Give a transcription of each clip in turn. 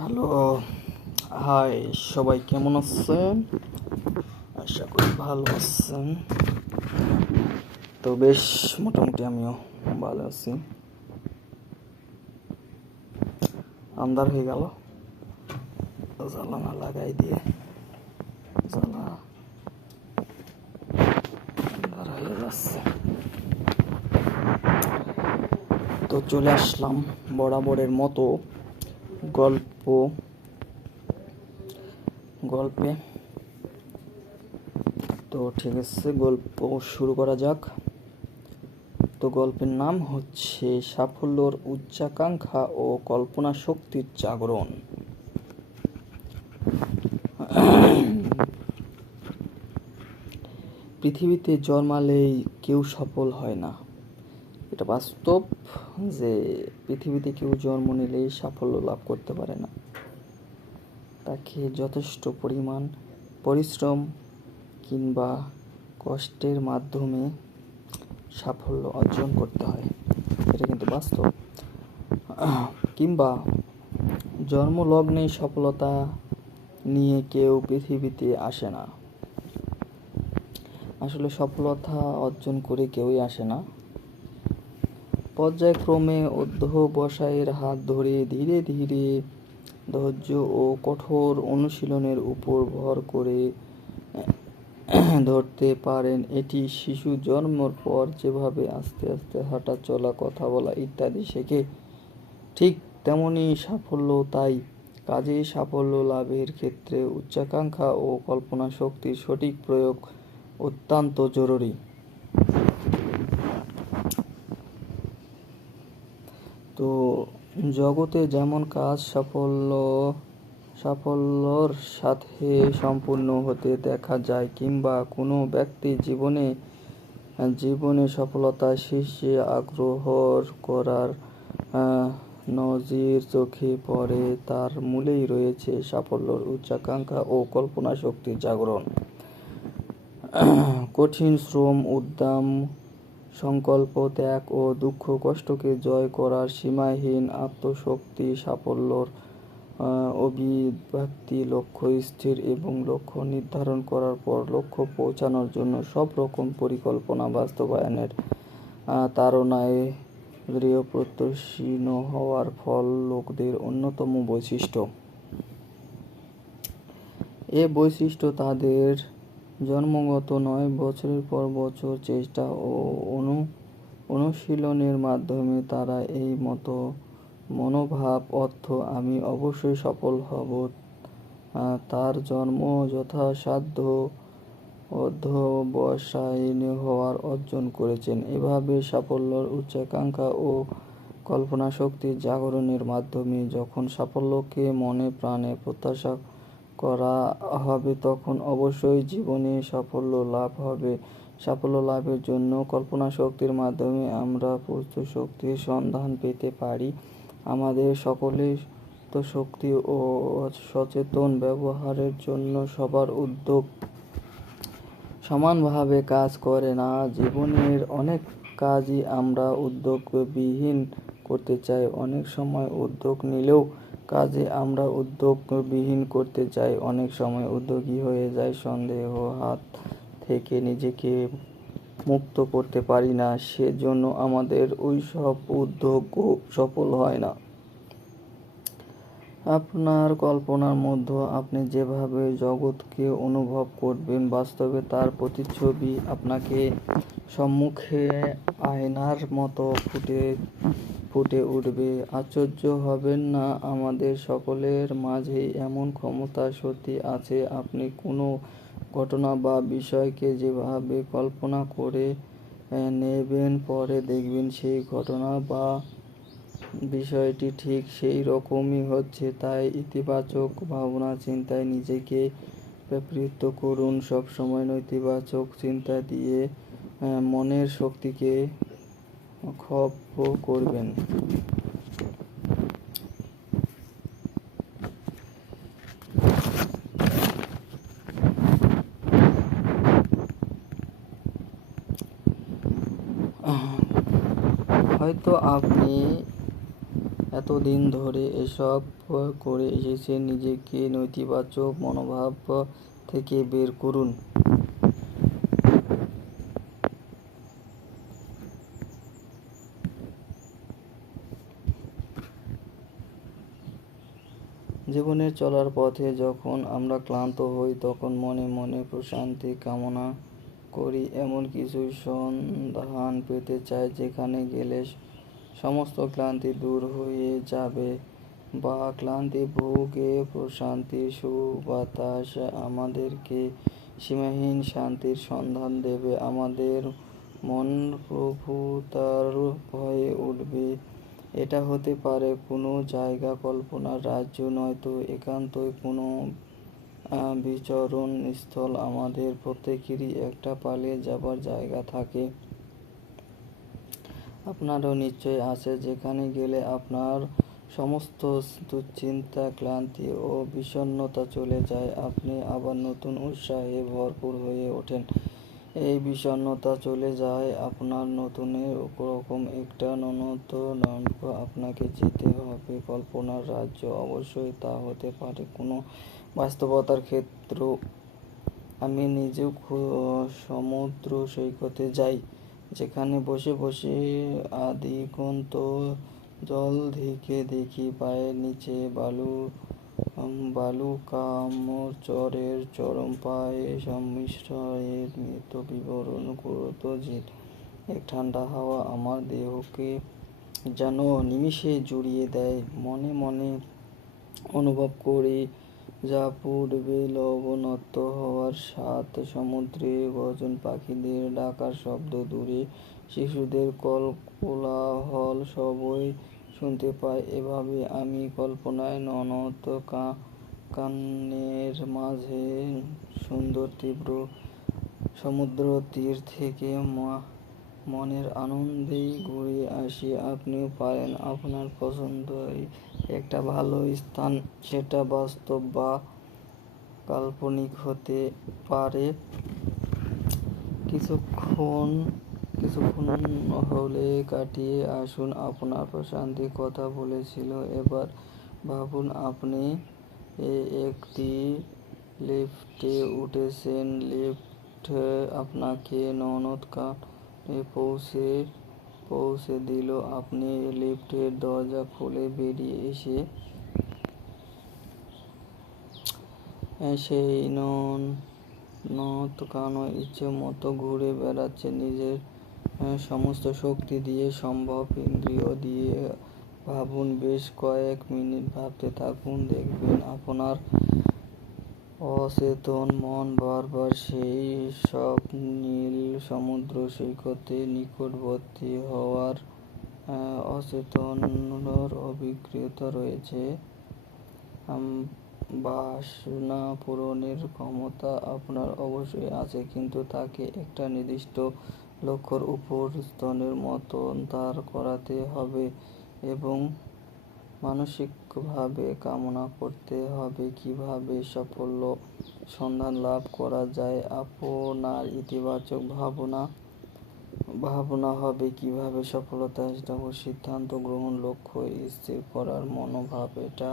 Hello, high, সবাই কেমন আছেন? আশা করি ভালো আছেন। তো বেশ মোটামুটি আমিও ভালো আছি। আন্ধার হয়ে গেল, জ্বালানা লাগাই দিয়ে জ্বালা আন্ধার হয়ে যাচ্ছে। তো চলে আসলাম বরাবরের মতো গল্পে। তো ঠিক আছে, গল্প শুরু করা যাক। তো গল্পের নাম হচ্ছে সাফল্যর উচ্চাকাঙ্ক্ষা ও কল্পনা শক্তির জাগরণ। পৃথিবীতে জন্মালেই কেউ সফল হয় না, এটা বাস্তব যে পৃথিবীতে কেউ জন্ম নিলেই সাফল্য লাভ করতে পারে না। তাকে যথেষ্ট পরিমাণ পরিশ্রম কিংবা কষ্টের মাধ্যমে সাফল্য অর্জন করতে হয়, এটা কিন্তু বাস্তব। কিংবা জন্মলগ্নে সফলতা নিয়ে কেউ পৃথিবীতে আসে না। আসলে সফলতা অর্জন করে কেউই আসে না। পর্যায়ক্রমে অধ্যবসায়ের হাত ধরে ধীরে ধীরে ধৈর্য ও কঠোর অনুশীলনের উপর ভর করে ধরতে পারেন। এটি শিশু জন্মের পর যেভাবে আস্তে আস্তে হাঁটা, চলা, কথা বলা ইত্যাদি শেখে, ঠিক তেমনি সাফল্য তাই। কাজেই সাফল্য লাভের ক্ষেত্রে উচ্চাকাঙ্ক্ষা ও কল্পনা শক্তির সঠিক প্রয়োগ অত্যন্ত জরুরি। তো জগতে যেমন কাজ সাফল্যর সাথে সম্পূর্ণ হতে দেখা যায়, কিংবা কোনো ব্যক্তি জীবনে সফলতার শীর্ষে আগ্রহর করার নজির চোখে পড়ে, তার মূলেই রয়েছে সাফল্যর উচ্চাকাঙ্ক্ষা ও কল্পনা শক্তির জাগরণ। কঠিন শ্রম, উদ্যম, সংকল্প, ত্যাগ ও দুঃখ কষ্টকে জয় করার সীমাহীন আত্মশক্তি, সাফল্যর অভিব্যক্তি, লক্ষ্য স্থির এবং লক্ষ্য নির্ধারণ করার পর লক্ষ্য পৌঁছানোর জন্য সব রকম পরিকল্পনা বাস্তবায়নের তাড়নায় দৃঢ় প্রত্যয়ী হওয়ার ফল লোকদের অন্যতম বৈশিষ্ট্য। এ বৈশিষ্ট্য তাদের জন্মগত নয়, বছরের পর বছর চেষ্টা ও অনুশীলনের মাধ্যমে তারা এই মনোভাব অর্থ আমি অবশ্যই সফল হব, তার জন্ম যথাসাধ্য অধ্যবসায়ী হওয়ার অর্জন করেছেন। এভাবে সাফল্যর উচ্চাকাঙ্ক্ষা ও কল্পনা শক্তির জাগরণের মাধ্যমে যখন সাফল্যকে মনে প্রাণে প্রত্যাশা করা হবে, তখন অবশ্যই জীবনে সাফল্য লাভ হবে। সাফল্য লাভের জন্য কল্পনা শক্তির মাধ্যমে আমরা প্রচুর শক্তির সন্ধান পেতে পারি। আমাদের সকলের শক্তি ও সচেতন ব্যবহারের জন্য সবার উদ্যোগ সমানভাবে কাজ করে না। জীবনের অনেক কাজই আমরা উদ্যোগবিহীন করতে চাই, অনেক সময় উদ্যোগ নিলেও কাজে আমরা উদ্যোগবিহীন করতে চাই, অনেক সময় উদ্যোগী হয়ে যাই, সন্দেহ হাত থেকে নিজেকে মুক্ত করতে পারি না, সেজন্য আমাদের ওই সব উদ্যোগও সফল হয় না। আপনার কল্পনার মধ্যে আপনি যেভাবে জগৎকে অনুভব করবেন, বাস্তবে তার প্রতিচ্ছবি আপনাকে সম্মুখে আয়নার মতো ফুটে উঠবে। আশ্চর্য হবেন না, আমাদের সকলের মাঝেই এমন ক্ষমতা সত্যি আছে। আপনি কোনো ঘটনা বা বিষয়কে যেভাবে কল্পনা করে নেবেন, পরে দেখবেন সেই ঘটনা বা বিষয়টি ঠিক সেই রকমই হচ্ছে। তাই ইতিবাচক ভাবনা চিন্তায় নিজেকে প্রবৃত্ত করুন। সবসময় নেতিবাচক চিন্তা দিয়ে মনের শক্তিকে ক্ষোভ করবেন। হয়তো আপনি এতদিন ধরে এসব করে এসেছেন, নিজেকে নেতিবাচক মনোভাব থেকে বের করুন। জীবনের চলার পথে যখন আমরা ক্লান্ত হই, তখন মনে মনে প্রশান্তি কামনা করি, এমন কিছু সন্ধান পেতে চাই যেখানে গেলে সমস্ত ক্লান্তি দূর হয়ে যাবে, বা ক্লান্তি ভুগে প্রশান্তির সুবাতাস আমাদেরকে সীমাহীন শান্তির সন্ধান দেবে। আমাদের মন প্রভুতার হয়ে উঠবে। এটা হতে পারে কোনো জায়গা, কল্পনার রাজ্য, নয়তো একান্তই কোনো বিচরণ স্থল। আমাদের প্রত্যেকেরই একটা পালিয়ে যাবার জায়গা থাকে। আপনারও নিশ্চয় আছে, যেখানে গেলে আপনার সমস্ত দুশ্চিন্তা, ক্লান্তি ও বিষণ্ণতা চলে যায়। আপনি আবার নতুন উৎসাহে ভরপুর হয়ে ওঠেন। এই বিষণ্ণতা চলে যায় আপনার নতুনের রকম একটা নতুন। আপনাকে যেতে হবে কল্পনার রাজ্য। অবশ্যই তা হতে পারে কোনো বাস্তবতার ক্ষেত্র। আমি নিজেও সমুদ্র সৈকতে যাই, যেখানে বসে বসে আদিগন্ত জল দেখি, পায়ের নিচে বালুকামচরের চরম পায়ে সংমিশ্রণের মৃত বিবরণ করত ঝিল। এক ঠান্ডা হাওয়া আমার দেহকে যেন নিমিষে জুড়িয়ে দেয়। মনে মনে অনুভব করি, যা পূর্বে লবণাক্ত হওয়ার স্বাদ, সমুদ্রে গর্জন, পাখিদের ডাকার শব্দ, দূরে শিশুদের কোলাহল সবই শুনতে পাই। এভাবে আমি কল্পনায় ননদ কান্নের মাঝে সুন্দর তীব্র সমুদ্র তীর থেকে মনের আনন্দেই ঘুরে আসি। আপনিও পারেন আপনার পছন্দের একটা ভালো স্থান, সেটা বাস্তব বা কাল্পনিক হতে পারে, কিছুক্ষণ হলে কাটিয়ে আসুন। আপনার প্রশান্তির কথা বলেছিল, এবার ভাবুন আপনি একটি লিফটে উঠেছেন। লিফট আপনাকে ননদ কাননে পৌঁছে দিল। আপনি লিফটের দরজা খুলে বেরিয়ে এসে সেই ননদ কানন ইচ্ছে মতো ঘুরে বেড়াচ্ছে। নিজের সমস্ত শক্তি দিয়ে, সম্ভব ইন্দ্রিয় দিয়ে ভাবুন। বেশ কয়েক মিনিট ভাবতে থাকুন, দেখবেন আপনার অচেতন মন বারবার সেই সব নীল সমুদ্র সৈকতে নিকটবর্তী হওয়ার অচেতনর অভিজ্ঞতা রয়েছে। বাসনা পূরণের ক্ষমতা আপনার অবশ্যই আছে, কিন্তু তাকে একটা নির্দিষ্ট লক্ষ্যের উপর স্তনের মতো দাঁড় করাতে হবে এবং মানসিকভাবে কামনা করতে হবে। কিভাবে সাফল্য সন্ধান লাভ করা যায়? আপনার ইতিবাচক ভাবনা হবে। কিভাবে সফলতা আসবে? সিদ্ধান্ত গ্রহণ, লক্ষ্য স্থির করার মনোভাব, এটা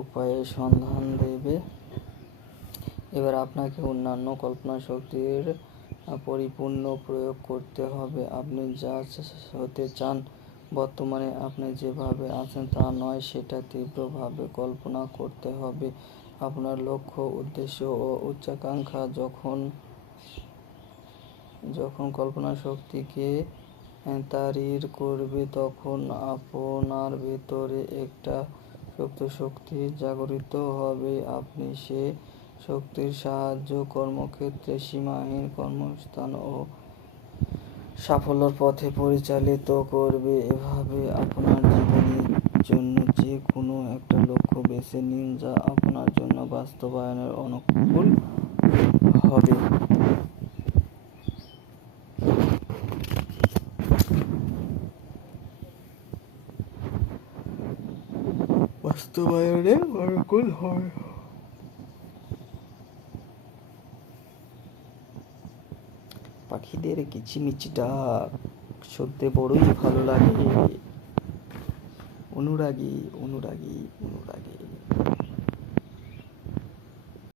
উপায়ের সন্ধান দেবে। এবার আপনাকে অন্যান্য কল্পনা শক্তির পরিপূর্ণ প্রয়োগ করতে হবে। আপনি যা হতে চান, বর্তমানে আপনি যেভাবে আছেন তা নয়, সেটা তীব্রভাবে কল্পনা করতে হবে। আপনার লক্ষ্য, উদ্দেশ্য ও উচ্চাকাঙ্ক্ষা যখন কল্পনা শক্তিকে তাড়িত করবে, তখন আপনার ভেতরে একটা সুপ্ত শক্তি জাগরিত হবে। আপনি সে শক্তির সাহায্য কর্মক্ষেত্রে সীমাহীন কর্মস্থান ও সাফল্যের পথে পরিচালিত করবে। এভাবে আপনার জীবনের জন্য যে কোনো একটা লক্ষ্য বেছে নিন, যা আপনার জন্য বাস্তবায়নের অনুকূল হবে। পাখিদের কিচিমিচি ডাক শুনতে বড়ই ভালো লাগে। অনুরাগী অনুরাগী অনুরাগী।